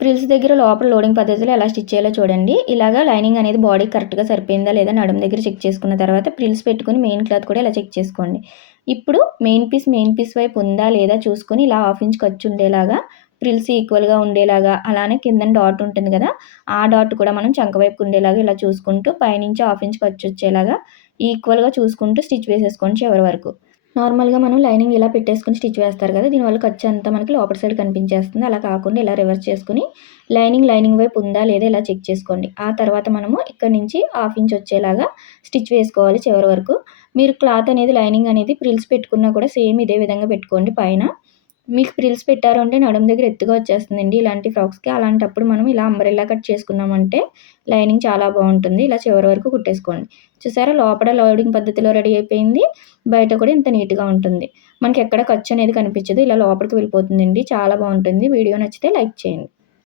Frills దగ్గర లోపల loading పద్ధతిలో ఎలా స్టిచ్ చేయాలో చూడండి. ఇలాగా లైనింగ్ అనేది బాడీ కరెక్ట్‌గా సరిపోయిందా లేదా నడుము దగ్గర చెక్ చేసుకున్న తర్వాత ఫ్రిల్స్ పెట్టుకొని మెయిన్ క్లాత్ కూడా ఇలా చెక్ చేసుకోండి. ఇప్పుడు మెయిన్ పీస్ వైపు ఉందా లేదా చూసుకొని ఇలా హాఫ్ ఇంచ్ ఖర్చు ఉండేలాగా ఫ్రిల్స్ ఈక్వల్‌గా ఉండేలాగా అలానే కిందన డాట్ ఉంటుంది కదా! ఆ డాట్ కూడా మనం చంక వైపుకు ఉండేలాగా ఇలా చూసుకుంటూ పైనుంచి హాఫ్ ఇంచ్ ఖర్చు వచ్చేలాగా ఈక్వల్‌గా చూసుకుంటూ స్టిచ్ వేసేసుకోండి చివరి వరకు. నార్మల్‌గా మనం లైనింగ్ ఇలా పెట్టేసుకొని స్టిచ్ వేస్తారు కదా! దీనివల్ల ఖర్చు అంతా మనకి లోపల సైడ్ కనిపించేస్తుంది. అలా కాకుండా ఇలా రివర్స్ చేసుకొని లైనింగ్ వైపు ఉందా లేదా ఇలా చెక్ చేసుకోండి. ఆ తర్వాత మనము ఇక్కడి నుంచి హాఫ్ ఇంచ్ వచ్చేలాగా స్టిచ్ వేసుకోవాలి చివరి వరకు. మీరు క్లాత్ అనేది లైనింగ్ అనేది ఫ్రిల్స్ పెట్టుకున్నా కూడా సేమ్ ఇదే విధంగా పెట్టుకోండి పైన. మీకు ఫ్రిల్స్ పెట్టారు అంటే నడుము దగ్గర ఎత్తుగా వచ్చేస్తుందండి ఇలాంటి ఫ్రాక్స్‌కి. అలాంటప్పుడు మనం ఇలా అంబ్రెల్లా కట్ చేసుకున్నామంటే లైనింగ్ చాలా బావుంటుంది. ఇలా చివరి వరకు కుట్టేసుకోండి. చూసారా లోపల లోడింగ్ పద్ధతిలో రెడీ అయిపోయింది. బయట కూడా ఇంత నీట్‌గా ఉంటుంది. మనకి ఎక్కడ ఖర్చు అనేది కనిపించదు. ఇలా లోపలికి వెళ్ళిపోతుందండి. చాలా బావుంటుంది. వీడియో నచ్చితే లైక్ చేయండి.